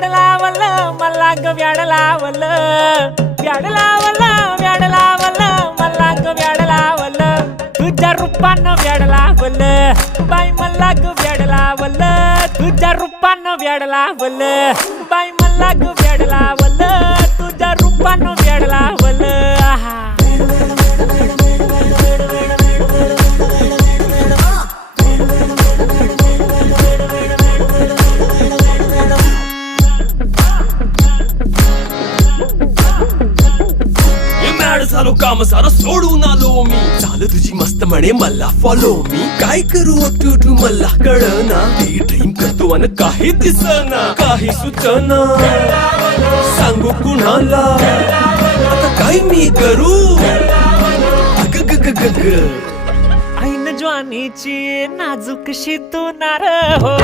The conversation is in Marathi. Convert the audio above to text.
व्याड लावलं मला ग व्याड लावलं व्याड लावलं व्याड लावलं मला ग व्याड लावलं तुझ्या रूपानं व्याड लावलं बाई मला ग व्याड लावलं तुझ्या रूपानं व्याड लावलं बाई मला ग व्याड लावलं तुझ्या रूपानं व्याड लावलं आहा झालो काम सारं सोडून आलो मी चाल तुझी मस्त म्हणे मला फॉलो मी काय करू अटू मला कळना ती ड्रीम करतो अन काही दिसना काही सुचना सांगू कुणाला आता काय मी करू ग ग ग ग ग ऐन ज्वानीची नाजूकशी तू नार हो